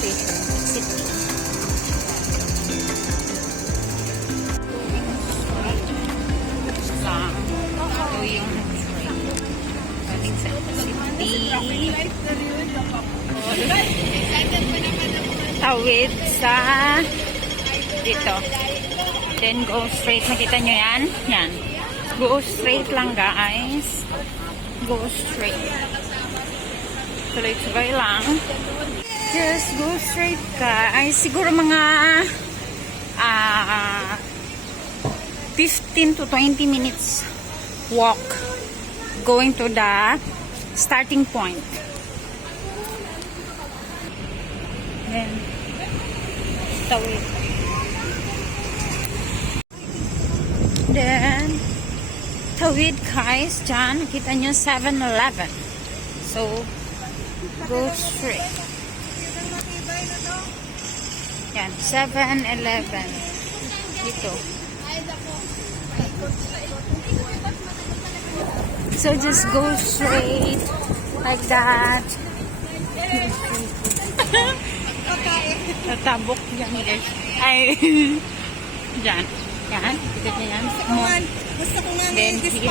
station. City. Lang. Ito yung train. Galing sa city. Tawid sa dito. Then go straight. Nakita nyo yan? Yan. Go straight lang guys. Go straight. Tuloy-tuloy lang. Just go straight guys. Siguro mga 15 to 20 minutes walk going to the starting point. Then tawid. Then tawid guys. Dyan nakita nyo 7-Eleven. So go straight. Yan, 7-Eleven. Dito. So just go straight like that. Tatabok yan guys. Ay. Diyan. Yan. Kita niya yan. Gusto ko nga Then, sige.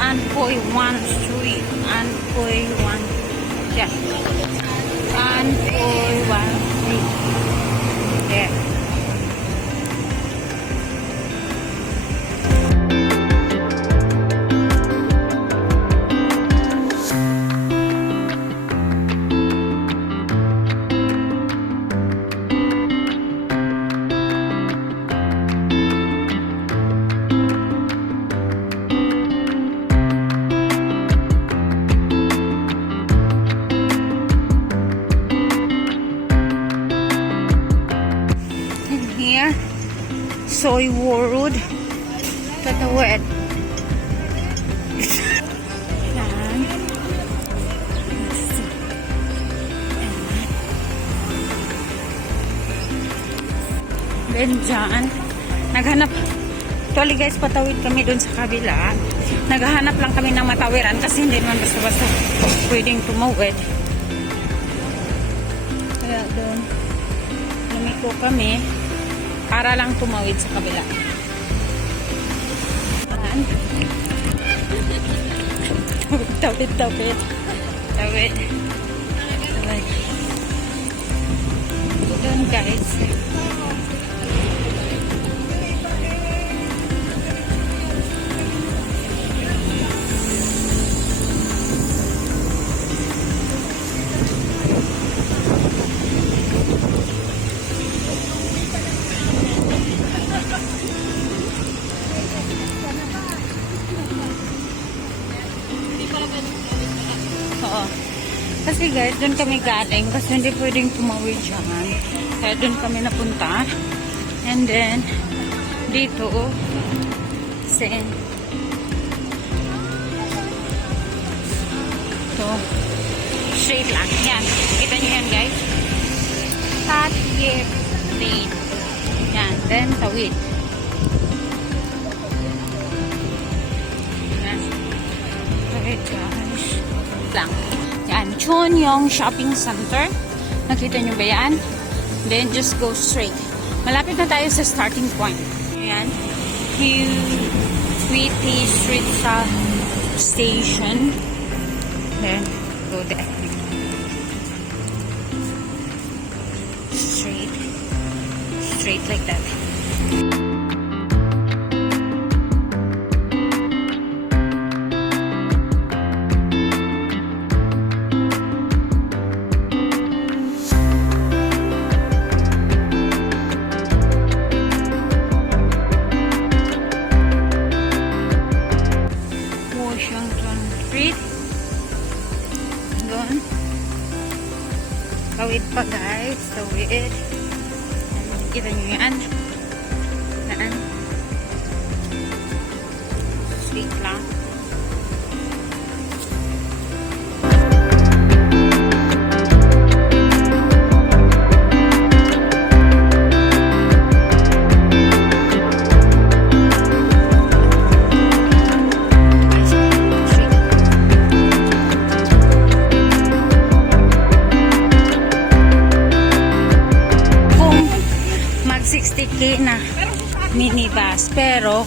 Anpoy 1 Street. Anpoy 1. Yeah. Anpoy 1 Street. Yeah. Here, Soy Road. Tatawid. Yan. Then dyan, naghanap. Actually guys, patawid kami dun sa kabila. Naghahanap lang kami ng matawiran kasi hindi naman basta-basta pwedeng tumawid. Kaya dun, lumiko kami para lang tumawid sa kabila. Tawid. Tawid. Doon guys. Oo. Kasi guys, doon kami galing kasi hindi pwedeng tumawid dyan. Kaya doon kami napunta. And then, dito, sin. So, straight lang. Yan. Kita nyo yan guys. Satyep Lane. Yan. Then, tawid. Yan. Tawid guys. Lang. Yan. Chonyong Shopping Center. Nakita nyo ba yan? Then, just go straight. Malapit na tayo sa starting point. Yan. Sweetie Street Station. Then, go there. Straight. Straight like that. Street. Doon. Tawid pa guys. Tawid. Kita nyo yan. Yan. Street lang. bus, pero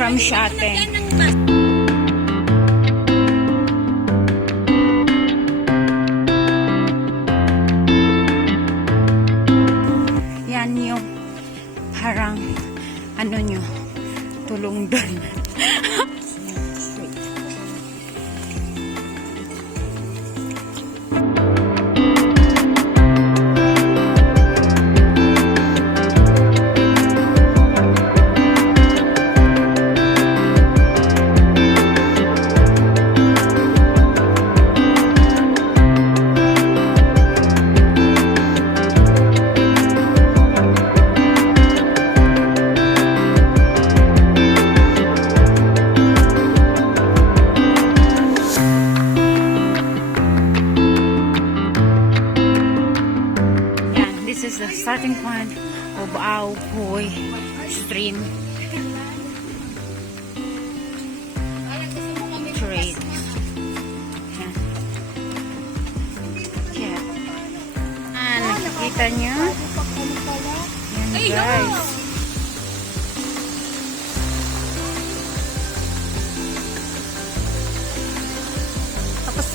from Siate. Yan ang bus. Yan yung parang ano nyo, tulong doon. Yan, this is the starting point of Aupoy Stream Trade. Yan. Yan. Nakikita nyo? Yan guys. Tapos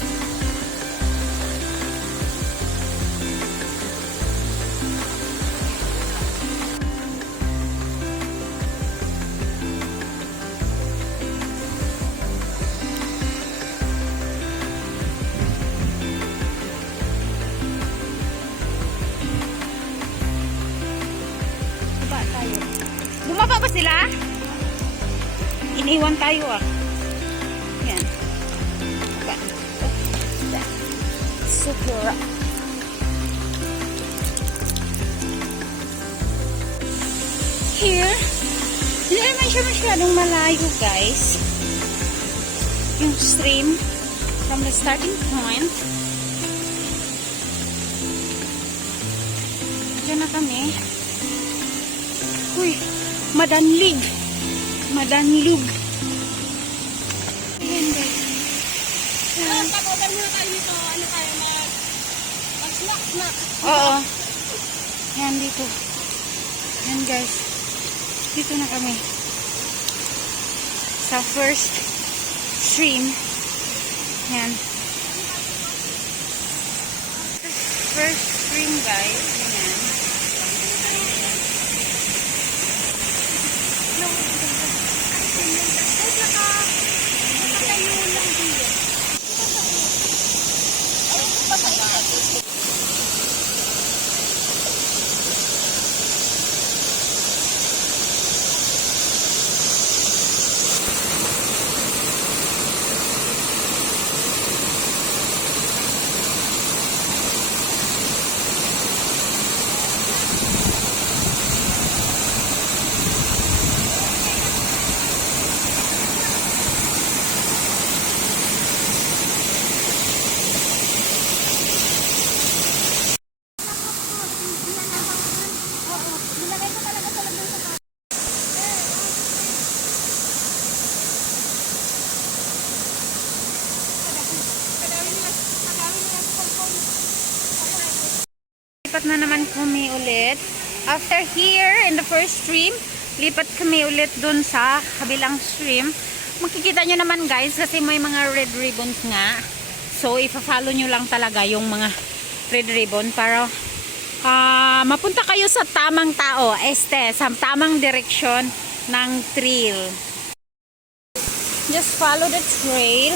bumaba ba sila? Iniwan tayo ah. Yan. Baba. Super. Here, hindi naman siya masyadong malayo guys. Yung stream from the starting point. Diyan na kami. Uy, madanlig. Madanlug. Ayan guys. Pag-over muna tayo dito, ano tayo, mag-snack. Oo. Yan dito. Yan guys. Dito na kami. Sa first stream. Yan. First stream guys. Yan. Lipat na naman kami ulit. After here, in the first stream, lipat kami ulit dun sa kabilang stream. Makikita nyo naman guys, kasi may mga red ribbons nga. So, ipa-follow nyo lang talaga yung mga red ribbon para mapunta kayo sa tamang tao, sa tamang direksyon ng trail. Just follow the trail.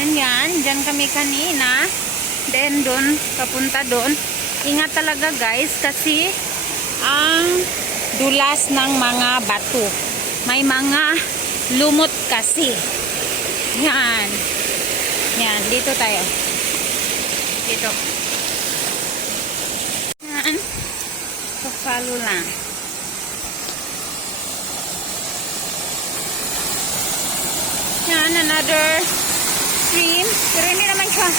And yan, dyan kami kanina. Then, dun, papunta dun. Ingat talaga guys kasi ang dulas ng mga bato. May mga lumot kasi. Yan. Yan, dito tayo. Dito. Yan. So-follow lang. Yan, another stream. Pero hindi naman siya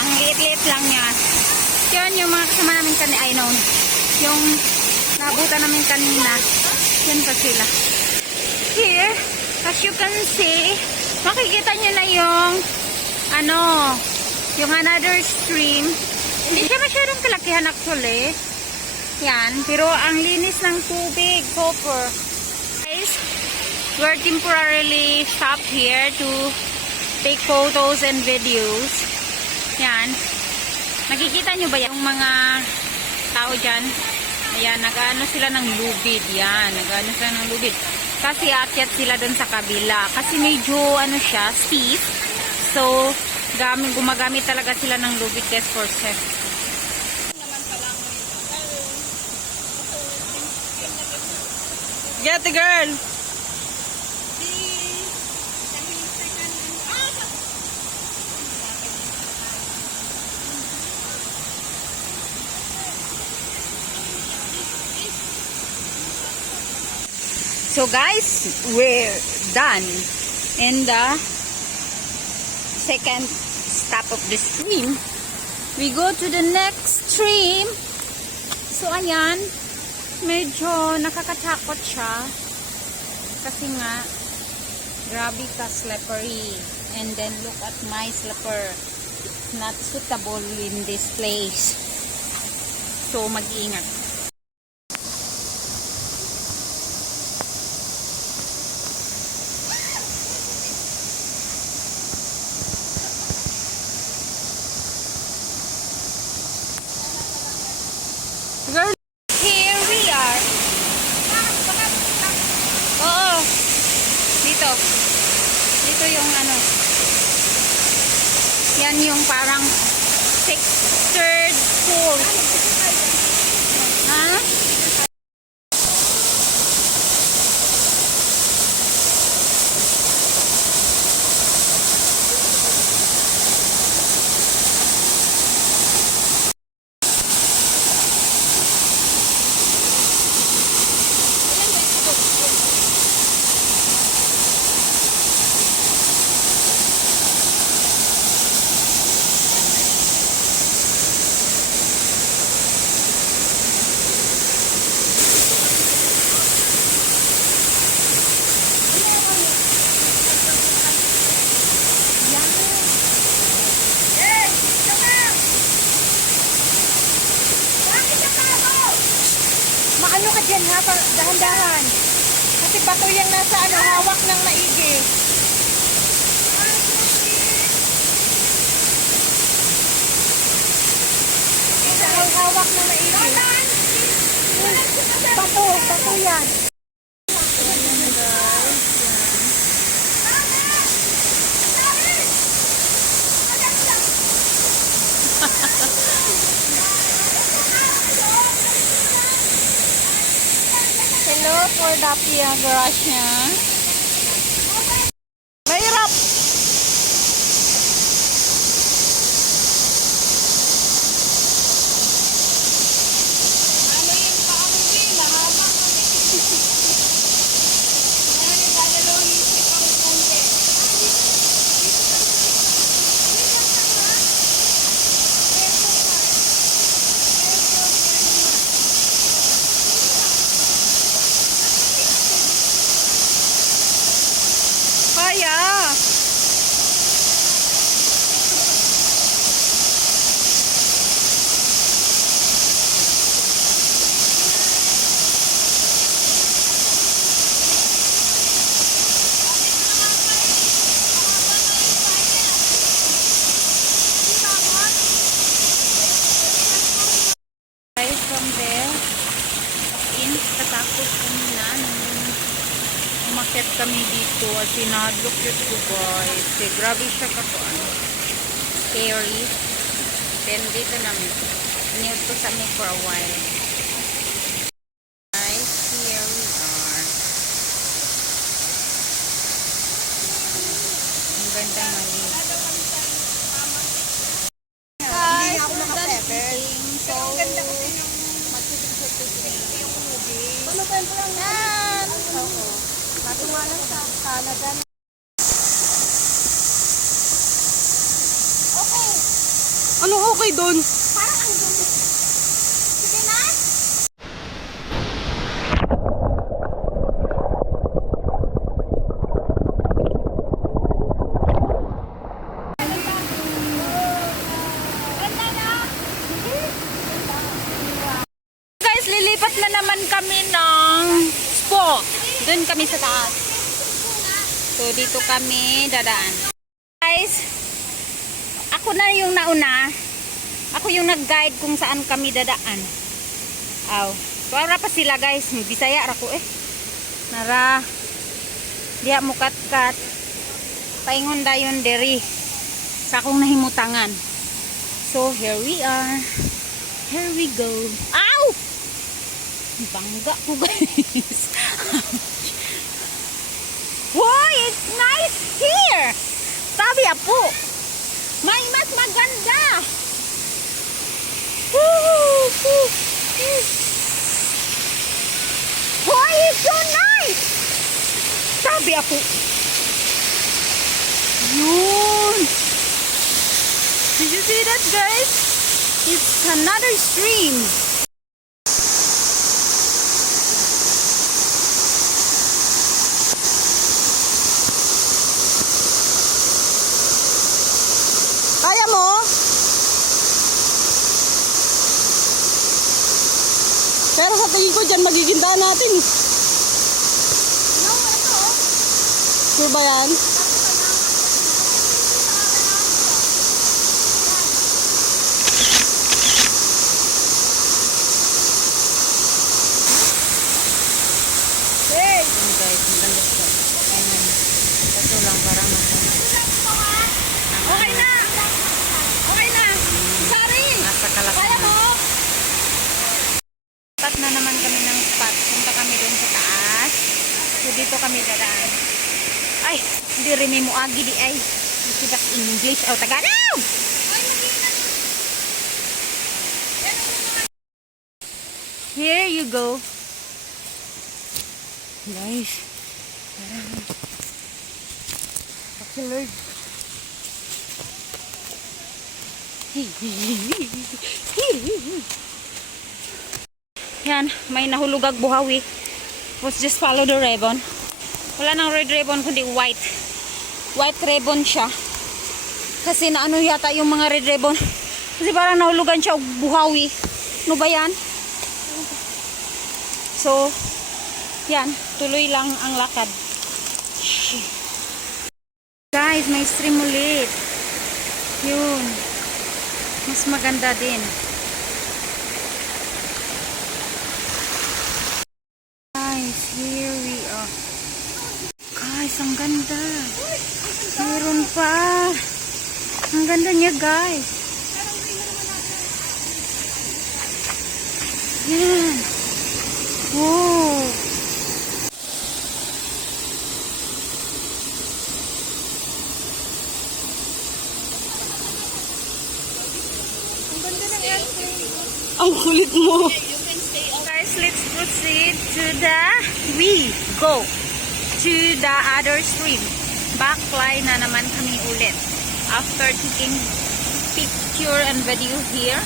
ang liit-liit lang yan. Yan yung mga kasama namin kanina. I know. Yung nabutan namin kanina. Yan pa sila. Here, as you can see, makikita nyo na yung yung another stream. Hindi siya masyadong kalakihan actually. Yan. Pero ang linis ng tubig. Super. Guys, we're temporarily stopped here to take photos and videos. Yan. Nakikita nyo ba yung mga tao dyan? Ayan, nag-ano sila ng lubid. Yan, nag-ano sila ng lubid. Kasi aakyat sila dun sa kabila. Kasi medyo, ano siya, steep. So, gumagamit talaga sila ng lubid test for safety. Get the girl! So guys, we're done in the second stop of the stream. We go to the next stream. So ayan, medyo nakakatakot siya kasi nga grabe ka slippery, and then look at my slipper. It's not suitable in this place, so mag-ingat. Girl, here we are. Oo. Dito. Dito yung ano. Yan yung parang third floor. Ha? Maano ka dyan ha, dahan-dahan. Kasi bato yung nasa ano, hawak ng maigi. Hawak ng maigi. Bato yan. Hello for Dapi ang garage niya. Mahirap! Kaya! Guys, from there, katakot kami na nung umakyat kami dito at sinadlook yun ko guys. Grabe siya kakuan. Scary. Then dito namin. Iniyot ko sa me for a while. Guys, here we are. Ang ganda maliit. Guys, we're done eating. So, Ano pa yung lang yan? Oo. Matuwa lang sa Canada. Okay. Ano okay doon? Parang ang dumi. Sige na. So, dito kami dadaan. Guys, ako na yung nauna. Ako yung nag-guide kung saan kami dadaan. Aw. Para pa sila guys. Bisaya ra ko eh. Nara. Diha mo kat-kat. Paingon dayon diri. Sa akong nahimutangan. So, here we are. Here we go. Ow! Bangga ko guys. Why? It's nice here. Sabi apo. May mas maganda. Why is so nice? Sabi apo. Yun. Did you see that guys? It's another stream. Kaya mo? Pero sa tingin ko dyan magiging daan natin. No, ito. Sure ba yan? Hey! Ayan guys, maganda siya. Ayan. Ito lang parang Okay na! Okay na! Sorry! nasa Kaya kalakaran. mo? Tapat na naman kami ng spot. Punta kami doon sa taas. So dito kami dadaan. Ay, hindi rin mo agi di ay. Sidak English o Tagalog. Here you go. Guys. Okay, Lord. Yan, may nahulugag buhawi. Was just follow the ribbon. Wala nang red ribbon kundi white. White ribbon siya. Kasi naano yata yung mga red ribbon. Kasi parang nahulugan siya og buhawi. Ano ba yan? So, yan, tuloy lang ang lakad. Guys, may stream ulit. Yun. Mas maganda din. Guys, here we are. Guys, ang ganda. Meron pa. Ang ganda niya, guys. Yan. Wow. Ang ganda ng airplane. Ang kulit mo. Guys, let's proceed to the we go to the other stream. Backfly na naman kami ulit. After taking picture and video here,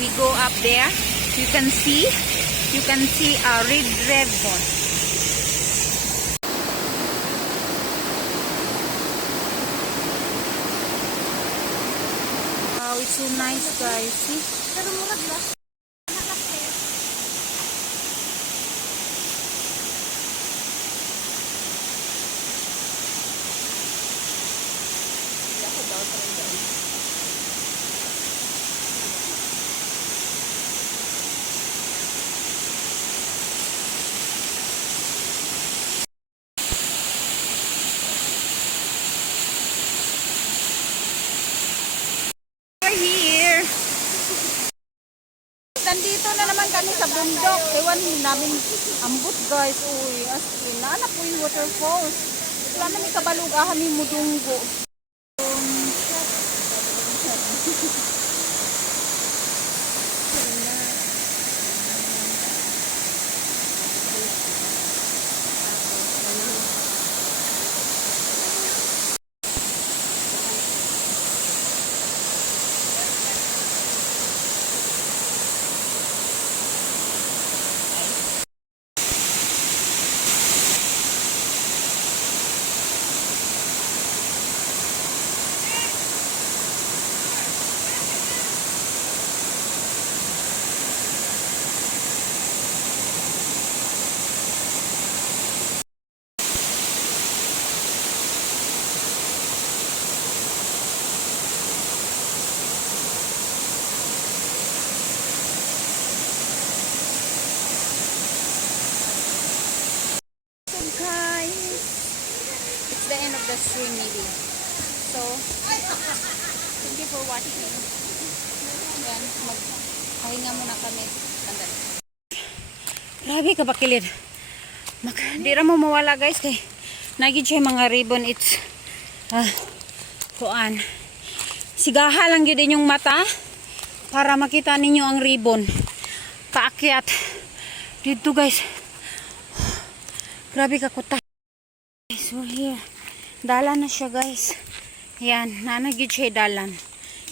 we go up there. You can see a red ribbon. Wow, it's so nice, guys. See? Pero murag ba? We're here. Nandito na naman kami sa bundok. Ewan namin ambot guys. Uy, as in, naanap po yung waterfalls. Wala namin kabalugahan ni Mudunggo. the end of the stream maybe. So, thank you for watching. Yan, magpahinga muna kami. Sandali. Grabe ka ba kilid? Di ra mo mawala guys kay nagid siya mga ribbon. It's kuan. Sigaha lang yun din yung mata para makita ninyo ang ribbon. Kaakyat. Dito guys. Grabe ka kuta. So here. Dalan na siya guys. Yan. Nanagid siya dalan.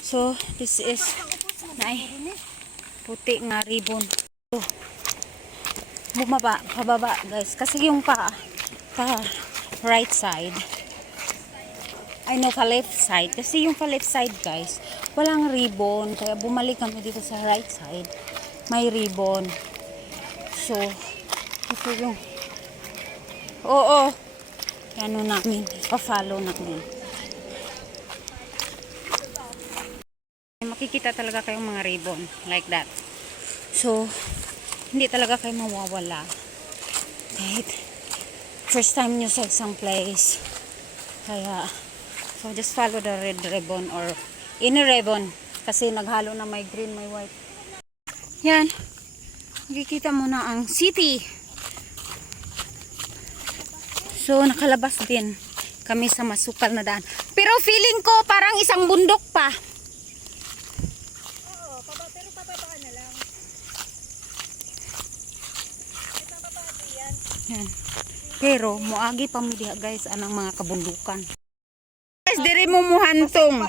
So this is puti nga ribbon. So, bumaba, pababa guys. Kasi yung pa right side. I know pa left side. Kasi yung pa left side guys, walang ribbon. Kaya bumalik kami dito sa right side. May ribbon. So, ito yung oo. Ano namin, pa-follow namin. Makikita talaga kayong mga ribbon. Like that. So, hindi talaga kayo mawawala. Kahit first time nyo sa isang place. Kaya, so just follow the red ribbon or any ribbon. Kasi naghalo na may green, may white. Yan. Makikita mo na ang city. So, nakalabas din kami sa masukal na daan. Pero feeling ko parang isang bundok pa. Oo, pero pababaan na lang. Yan. Pero muagi pa mi diha guys anang mga kabundukan. Guys, diri mo muhantong.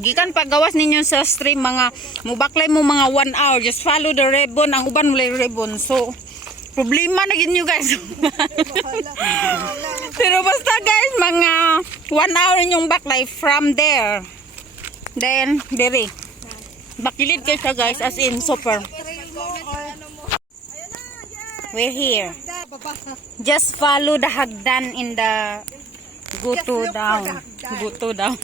Gikan paggawas ninyo sa stream mga mubaklay mo mga 1 hour. Just follow the ribbon, ang uban wala ribbon. So problema na gid nyo guys. Pero basta guys mga 1 hour ninyong baklay from there. Then diri. Bakilid kayo siya guys as in super. We're here. Just follow the hagdan in the go to down. Go to down.